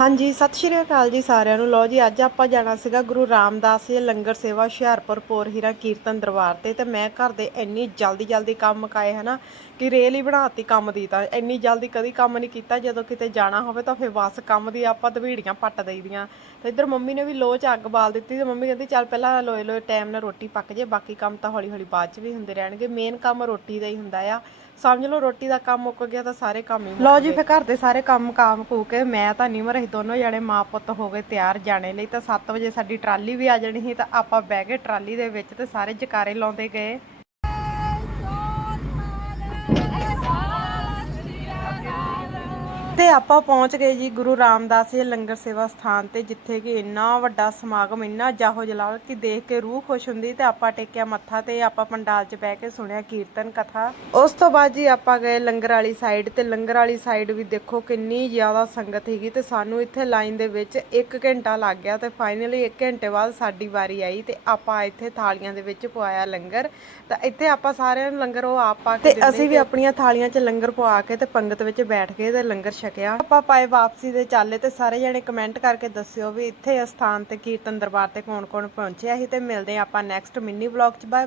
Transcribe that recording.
ਹਾਂਜੀ, ਸਤਿ ਸ਼੍ਰੀ ਅਕਾਲ ਜੀ ਸਾਰਿਆਂ ਨੂੰ। ਲੋ ਜੀ, ਅੱਜ ਆਪਾਂ ਜਾਣਾ ਸੀਗਾ ਗੁਰੂ ਰਾਮਦਾਸ ਜੀ ਲੰਗਰ ਸੇਵਾ ਹੁਸ਼ਿਆਰਪੁਰ ਪੋਰ ਹੀਰਾ ਕੀਰਤਨ ਦਰਬਾਰ ਤੇ ਤੇ ਮੈਂ ਘਰ ਦੇ ਇੰਨੀ ਜਲਦੀ ਜਲਦੀ ਕੰਮ ਮੁਕਾਏ, ਹਨਾ, ਕਿ ਰੇਲ ਹੀ ਬਣਾਤੀ ਕੰਮ ਦੀ ਤਾਂ। ਇੰਨੀ ਜਲਦੀ ਕਦੀ ਕੰਮ ਨਹੀਂ ਕੀਤਾ, ਜਦੋਂ ਕਿਤੇ ਜਾਣਾ ਹੋਵੇ ਤਾਂ ਫਿਰ ਬਸ ਕੰਮ ਦੀ ਆਪਾਂ ਦਵੀੜੀਆਂ ਪੱਟ ਦਈਦੀਆਂ। ਤੇ ਇੱਧਰ ਮੰਮੀ ਨੇ ਵੀ ਲੋਹ 'ਚ ਅੱਗ ਬਾਲ ਦਿੱਤੀ ਤੇ ਮੰਮੀ ਕਹਿੰਦੀ, ਚੱਲ ਪਹਿਲਾਂ ਲੋਏ ਲੋਏ ਟਾਈਮ ਨਾਲ ਰੋਟੀ ਪੱਕ ਜੇ, ਬਾਕੀ ਕੰਮ ਤਾਂ ਹੌਲੀ ਹੌਲੀ ਬਾਅਦ 'ਚ ਵੀ ਹੁੰਦੇ ਰਹਿਣਗੇ। ਮੇਨ ਕੰਮ ਰੋਟੀ ਦਾ ਹੀ ਹੁੰਦਾ ਆ। ਸਮਝ ਲਓ ਰੋਟੀ ਦਾ ਕੰਮ ਮੁੱਕ ਗਿਆ ਤਾਂ ਸਾਰੇ ਕੰਮ ਹੀ ਮੁੱਕ ਲਓ ਜੀ ਫਿਰ ਘਰ ਦੇ ਸਾਰੇ ਕੰਮ ਕਾਮ ਕੂ ਕੇ ਮੈਂ ਤਾਂ ਨਿਮਰ ਅਸੀਂ ਦੋਨੋਂ ਜਣੇ ਮਾਂ ਪੁੱਤ ਹੋ ਗਏ ਤਿਆਰ ਜਾਣੇ ਲਈ ਤਾਂ 7 ਵਜੇ ਸਾਡੀ ਟਰਾਲੀ ਵੀ ਆ ਜਾਣੀ ਸੀ ਤਾਂ ਆਪਾਂ ਬਹਿ ਗਏ ਟਰਾਲੀ ਦੇ ਵਿੱਚ ਤੇ ਸਾਰੇ ਜਕਾਰੇ ਲਾਉਂਦੇ ਗਏ। ਤੇ ਆਪਾਂ ਪਹੁੰਚ ਗਏ ਜੀ ਗੁਰੂ ਰਾਮਦਾਸ ਜੀ ਲੰਗਰ ਸੇਵਾ ਸਥਾਨ ਤੇ ਜਿੱਥੇ ਕਿ ਇੰਨਾ ਵੱਡਾ ਸਮਾਗਮ ਇੰਨਾ ਜਾਹੋ ਜਲਾਲ ਕਿ ਦੇਖ ਕੇ ਰੂਹ ਖੁਸ਼ ਹੁੰਦੀ ਤੇ ਆਪਾਂ ਟੇਕਿਆ ਮੱਥਾ ਤੇ ਆਪਾਂ ਪੰਡਾਲ 'ਚ ਬਹਿ ਕੇ ਸੁਣਿਆ ਕੀਰਤਨ ਕਥਾ। ਉਸ ਤੋਂ ਬਾਅਦ ਜੀ ਆਪਾਂ ਗਏ ਲੰਗਰ ਵਾਲੀ ਸਾਈਡ ਤੇ ਲੰਗਰ ਵਾਲੀ ਸਾਈਡ ਵੀ ਦੇਖੋ ਕਿੰਨੀ ਜ਼ਿਆਦਾ ਸੰਗਤ ਹੈਗੀ ਤੇ ਸਾਨੂੰ ਇੱਥੇ ਲਾਈਨ ਦੇ ਵਿੱਚ 1 ਘੰਟਾ ਲੱਗ ਗਿਆ ਤੇ ਫਾਈਨਲੀ 1 ਘੰਟੇ ਬਾਅਦ ਸਾਡੀ ਵਾਰੀ ਆਈ ਤੇ ਆਪਾਂ ਇੱਥੇ ਥਾਲੀਆਂ ਦੇ ਵਿੱਚ ਪਵਾਇਆ ਲੰਗਰ। ਤਾਂ ਇੱਥੇ ਆਪਾਂ ਸਾਰਿਆਂ ਨੂੰ ਲੰਗਰ ਉਹ ਆਪ ਪਾ ਕੇ ਤੇ ਅਸੀਂ ਵੀ ਆਪਣੀਆਂ ਥਾਲੀਆਂ 'ਚ ਲੰਗਰ ਪਵਾ ਕੇ ਤੇ ਪੰਗਤ ਵਿੱਚ ਬੈਠ ਕੇ ਤੇ ਲੰਗਰ ਛਕਿਆ ਆਪਾਂ ਪਾਏ ਵਾਪਸੀ ਦੇ ਚਾਲੇ ਤੇ ਸਾਰੇ ਜਣੇ ਕਮੈਂਟ ਕਰਕੇ ਦੱਸਿਓ ਵੀ ਇੱਥੇ ਅਸਥਾਨ ਤੇ ਕੀਰਤਨ ਦਰਬਾਰ ਤੇ ਕੌਣ-ਕੌਣ ਪਹੁੰਚਿਆ ਸੀ ਤੇ ਮਿਲਦੇ ਹਾਂ ਆਪਾਂ ਨੈਕਸਟ ਮਿੰਨੀ ਵਲੌਗ 'ਚ। Bye bye